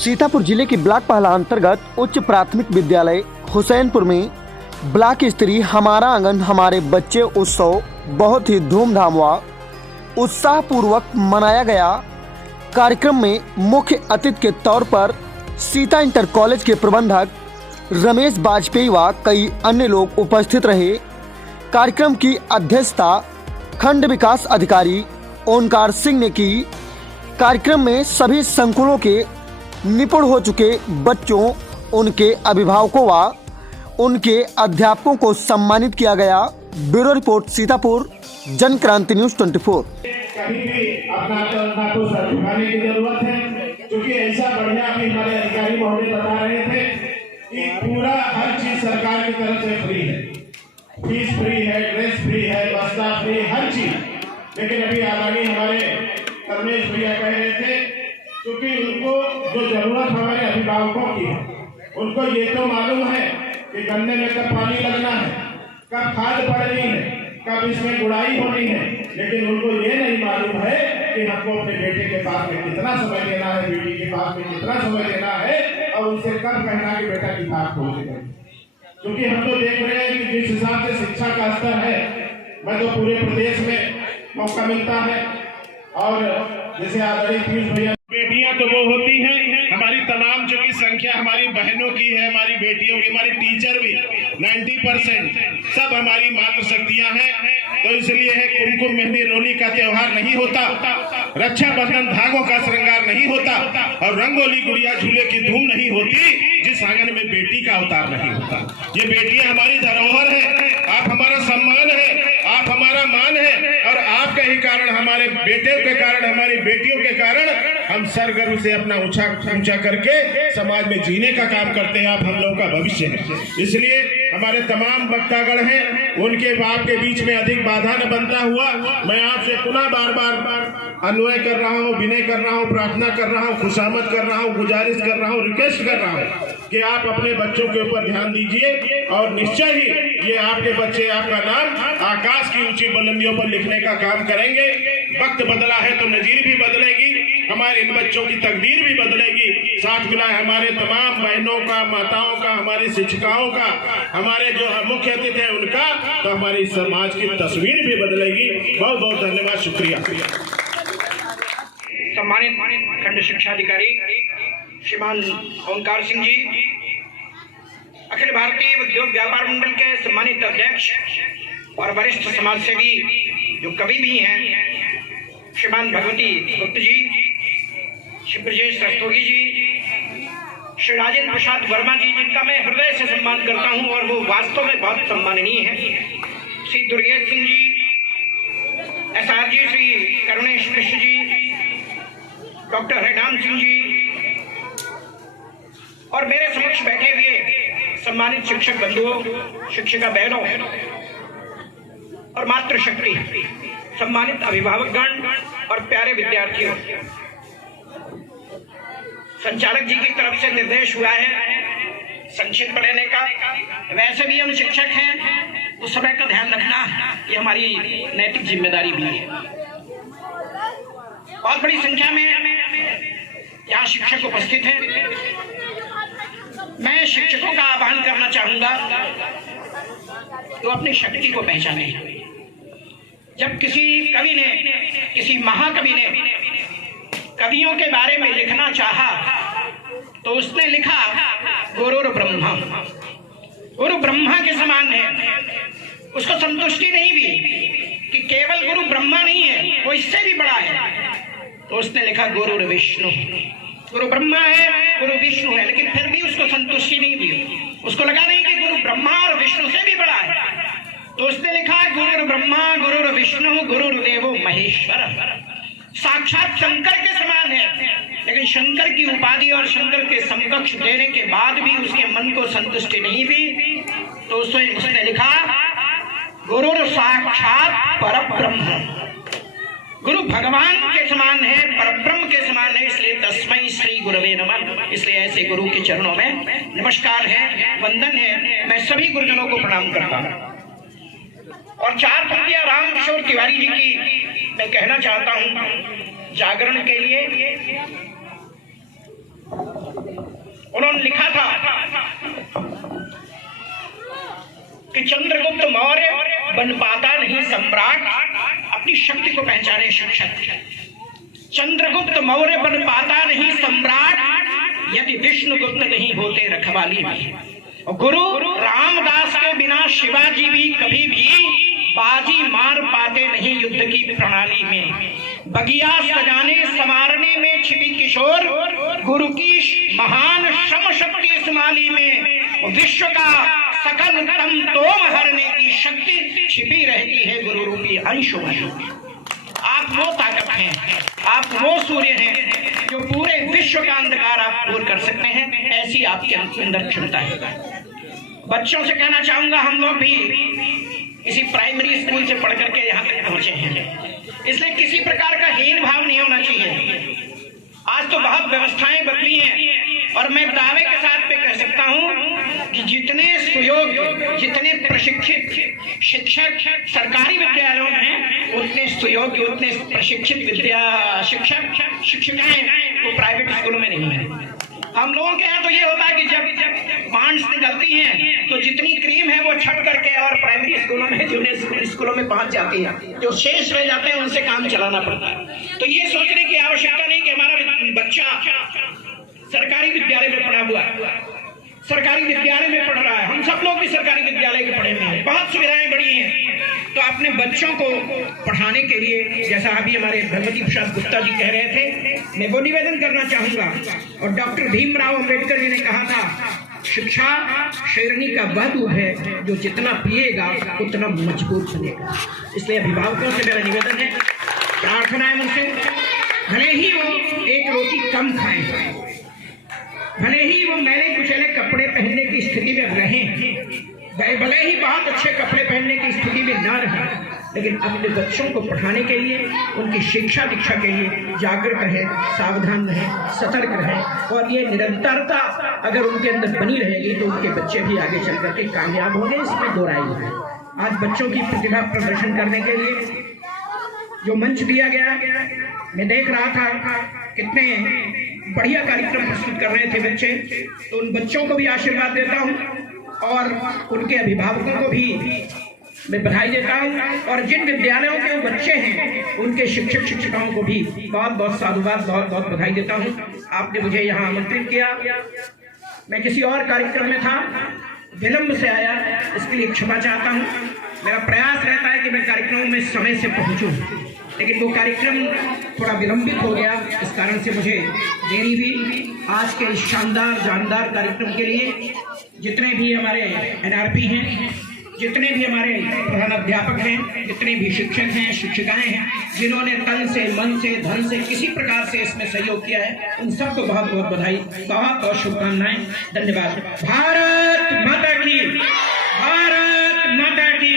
सीतापुर जिले के ब्लॉक पहला अंतर्गत उच्च प्राथमिक विद्यालय हुसैनपुर में ब्लॉक स्तरीय हमारा आंगन हमारे बच्चे उत्सव बहुत ही धूमधाम व उत्साह पूर्वक मनाया गया। कार्यक्रम में मुख्य अतिथि के तौर पर सीता इंटर कॉलेज के प्रबंधक रमेश वाजपेयी व कई अन्य लोग उपस्थित रहे। कार्यक्रम की अध्यक्षता खंड विकास अधिकारी ओंकार सिंह ने की। कार्यक्रम में सभी संकुलों के निपुण हो चुके बच्चों, उनके अभिभावकों व उनके अध्यापकों को सम्मानित किया गया। Bureau report Sitapur, Jan Kranti news 24। कहीं भी अपना तो सर झुकाने की जरूरत है, क्योंकि ऐसा बढ़िया भी हमारे अधिकारी महोदय बता रहे थे कि पूरा हर चीज सरकार की तरफ से फ्री है, फीस फ्री है, ड्रेस फ्री है, बस्ता फ्री, हर चीज। लेकिन अभी आदरणीय हमारे रमेश भैया कह रहे थे, क्योंकि उनको जो जरूरत हमारे अभिभावकों की है, उनको ये तो मालूम है कि गन्ने में कब पानी लगना है, कब खाद पड़नी है, कब इसमें गुड़ाई होनी है, लेकिन उनको ये नहीं मालूम है कि हमको अपने बेटे के पास में कितना समय देना है, बेटी के पास में कितना समय देना है, और उनसे कब कहना कि बेटा किताब खोल के पढ़। क्योंकि हम तो देख रहे हैं कि जिस हिसाब से शिक्षा का स्तर है, मैं तो पूरे प्रदेश में मौका मिलता है, और जैसे आदरणीय पीयूष भैया, बेटियां तो वो होती हैं हमारी तमाम जो की संख्या हमारी बहनों की है, हमारी बेटियों की, हमारी टीचर भी 90% सब हमारी मातृशक्तियां हैं। तो इसलिए है कुमकुम मेहंदी रोली का त्योहार नहीं होता, रक्षाबंधन धागों का श्रृंगार नहीं होता, और रंगोली गुड़िया झूले की धूम नहीं होती जिस आंगन में बेटी का अवतार नहीं होता। ये बेटियां हमारी धरोहर है, आप हमारा सम्मान है, आप हमारा मान है, और आपके ही कारण, हमारे बेटे के कारण, हमारी बेटियों के कारण हम सरगर्व से अपना ऊंचा करके समाज में जीने का काम करते हैं। आप हम लोगों का भविष्य है। इसलिए हमारे तमाम वक्तागण हैं, उनके बाप के बीच में अधिक बाधा न बनता हुआ मैं आपसे पुनः बार बार अनुनय कर रहा हूँ, विनय कर रहा हूँ, प्रार्थना कर रहा हूँ, खुशामद कर रहा हूँ, गुजारिश कर रहा हूँ, रिक्वेस्ट कर रहा हूँ कि आप अपने बच्चों के ऊपर ध्यान दीजिए, और निश्चय ही ये आपके बच्चे आपका नाम आकाश की ऊंची बुलंदियों पर लिखने का काम करेंगे। वक्त बदला है तो नजीर भी बदलेगी, हमारे इन बच्चों की तकदीर भी बदलेगी। साथ मिला है हमारे तमाम बहनों का, माताओं का, हमारी शिक्षिकाओं का, हमारे जो मुख्य अतिथि हैं उनका, तो हमारी समाज की तस्वीर भी बदलेगी। बहुत बहुत धन्यवाद, शुक्रिया। सम्मानित खंड शिक्षा अधिकारी श्रीमान ओंकार सिंह जी, अखिल भारतीय उद्योग व्यापार मंडल के सम्मानित अध्यक्ष और वरिष्ठ समाज सेवी जो कवि भी हैं, श्रीमान भगवती गुप्त जी, श्री ब्रजेश रस्तोगी जी, श्री राजेंद्र प्रसाद वर्मा जी, जिनका मैं हृदय से सम्मान करता हूं और वो वास्तव में बहुत सम्माननीय है, श्री दुर्गेश सिंह जी, SR जी, श्री करुणेश मिश्र जी, डॉक्टर हरिनाम सिंह जी, और मेरे समक्ष बैठे हुए सम्मानित शिक्षक बंधुओं, शिक्षिका बहनों और मातृशक्ति, सम्मानित अभिभावकगण और प्यारे विद्यार्थियों। संचालक जी की तरफ से निर्देश हुआ है संक्षिप्त पढ़ने का। वैसे भी हम शिक्षक हैं, उस समय का ध्यान रखना ये हमारी नैतिक जिम्मेदारी भी है। बहुत बड़ी संख्या में यहाँ शिक्षक उपस्थित हैं। मैं शिक्षकों का आह्वान करना चाहूंगा तो अपनी शक्ति को पहचाने। जब किसी कवि ने, किसी महाकवि ने कवियों के बारे में लिखना चाहा तो उसने लिखा गुरुर ब्रह्मा, गुरु ब्रह्मा के समान है। उसको संतुष्टि नहीं भी कि केवल गुरु ब्रह्मा नहीं है, वो इससे भी बड़ा है, तो उसने लिखा गुरुर विष्णु। गुरु ब्रह्मा है, गुरु विष्णु है, लेकिन फिर भी उसको संतुष्टि नहीं हुई। उसको लगा नहीं कि गुरु ब्रह्मा और विष्णु से भी बड़ा है, तो उसने लिखा गुरुर ब्रह्मा गुरुर विष्णु गुरुर्देवो महेश्वर। साक्षात शंकर के समान है, लेकिन शंकर की उपाधि और शंकर के समकक्ष देने के बाद भी उसके मन को संतुष्टि नहीं हुई, तो उसने लिखा गुरुर साक्षात परब्रह्म। गुरु भगवान के समान है, परब्रह्म के समान है, इसलिए तस्मै श्री गुरवे नमः। इसलिए ऐसे गुरु के चरणों में नमस्कार है, वंदन है। मैं सभी गुरुजनों को प्रणाम करता हूँ। और 4 पंक्तियां राम किशोर तिवारी जी की मैं कहना चाहता हूँ जागरण के लिए। बन पाता नहीं सम्राट, अपनी शक्ति को पहचाने शिक्षक। चंद्रगुप्त मौर्य बन पाता नहीं सम्राट, यदि विष्णुगुप्त नहीं होते रखवाली में। गुरु रामदास के बिना शिवाजी भी कभी भी बाजी मार पाते नहीं युद्ध की प्रणाली में। बगिया सजाने संवारने में छिपी किशोर, गुरु की महान श्रम शक्ति इस माली में। विश्व का सकल तम तोम हरने की शक्ति छिपी रहती है गुरु रूपी अंशु में। आप वो ताकत हैं, आप वो सूर्य हैं जो पूरे विश्व का अंधकार आप दूर कर सकते हैं। ऐसी आपके अंदर क्षमता है। बच्चों से कहना चाहूंगा, हम लोग भी किसी प्राइमरी स्कूल से पढ़ करके यहाँ तक पहुंचे हैं, इसलिए किसी प्रकार का हीन भाव नहीं होना चाहिए। आज तो बहुत व्यवस्थाएं बदली हैं और मैं दावे के साथ पे कह सकता हूं कि जितने सुयोग्य, जितने प्रशिक्षित शिक्षक सरकारी विद्यालयों में हैं, उतने सुयोग्य, उतने प्रशिक्षित शिक्षिकाएं वो प्राइवेट स्कूलों में नहीं है। हम लोगों के यहाँ तो ये होता है कि जब मांड्स निकलती हैं तो जितनी क्रीम है वो छट करके और प्राइमरी स्कूलों में, जूनियर स्कूलों में पहुंच जाती है। जो शेष रह जाते हैं उनसे काम चलाना पड़ता है। तो ये सोचने की आवश्यकता नहीं कि हमारा बच्चा सरकारी विद्यालय में पढ़ा हुआ, सरकारी विद्यालय में पढ़ रहा है। हम सब लोग भी सरकारी विद्यालय के पढ़े हुए हैं, बहुत सुविधाएं बढ़ी हैं। तो अपने बच्चों को पढ़ाने के लिए, जैसा अभी हमारे भगवती प्रसाद गुप्ता जी कह रहे थे, मैं वो निवेदन करना चाहूंगा। और डॉक्टर भीमराव अंबेडकर जी ने कहा था, शिक्षा शेरनी का वह दूध है जो जितना पिएगा उतना मजबूत बनेगा। इसलिए अभिभावकों से मेरा निवेदन है, प्रार्थना है मुझसे, भले ही वो एक रोटी कम खाएं, भले ही वो मैले कुचले कपड़े पहनने की स्थिति में रहें, भले ही बहुत अच्छे कपड़े पहनने की स्थिति में न रहें, लेकिन अपने बच्चों को पढ़ाने के लिए, उनकी शिक्षा दीक्षा के लिए जागरूक रहे, सावधान रहे, सतर्क रहे। और ये निरंतरता अगर उनके अंदर बनी रहेगी तो उनके बच्चे भी आगे चल करके कामयाब होंगे, इसमें दो राय है। आज बच्चों की प्रतिभा प्रदर्शन करने के लिए जो मंच दिया गया, मैं देख रहा था कितने बढ़िया कार्यक्रम प्रस्तुत कर रहे थे बच्चे। तो उन बच्चों को भी आशीर्वाद देता हूँ और उनके अभिभावकों को भी मैं बधाई देता हूँ। और जिन विद्यालयों के वो बच्चे हैं उनके शिक्षक शिक्षिकाओं को भी बहुत बहुत साधुवाद, बहुत बहुत बधाई देता हूँ। आपने मुझे यहाँ आमंत्रित किया, मैं किसी और कार्यक्रम में था, विलंब से आया, इसके लिए क्षमा चाहता हूँ। मेरा प्रयास रहता है कि मैं कार्यक्रमों में समय से पहुँचूँ, लेकिन वो कार्यक्रम थोड़ा विलंबित हो गया, इस कारण से मुझे देरी हुई। आज के इस शानदार जानदार कार्यक्रम के लिए जितने भी हमारे एनआरपी हैं, जितने भी हमारे प्रधान अध्यापक हैं, जितने भी शिक्षक हैं, शिक्षिकाएं हैं, जिन्होंने तन से, मन से, धन से किसी प्रकार से इसमें सहयोग किया है, उन सबको बहुत बहुत बधाई, बहुत बहुत शुभकामनाएं, धन्यवाद। भारत माता की, भारत माता की,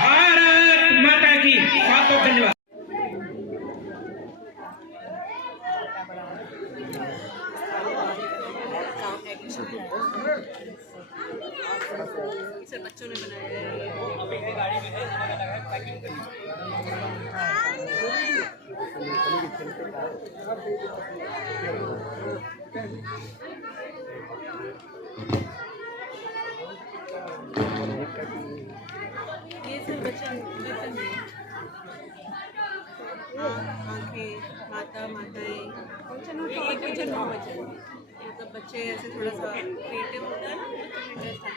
भारत माता की, बहुत बहुत धन्यवाद। बच्चों ने बनाया ये सब बच्चन आंखें, माता माताएं, एक वचन 9 वचन, मतलब बच्चे ऐसे थोड़ा सा क्रिएटिव होता है ना, बच्चों में इंटरेस्ट है।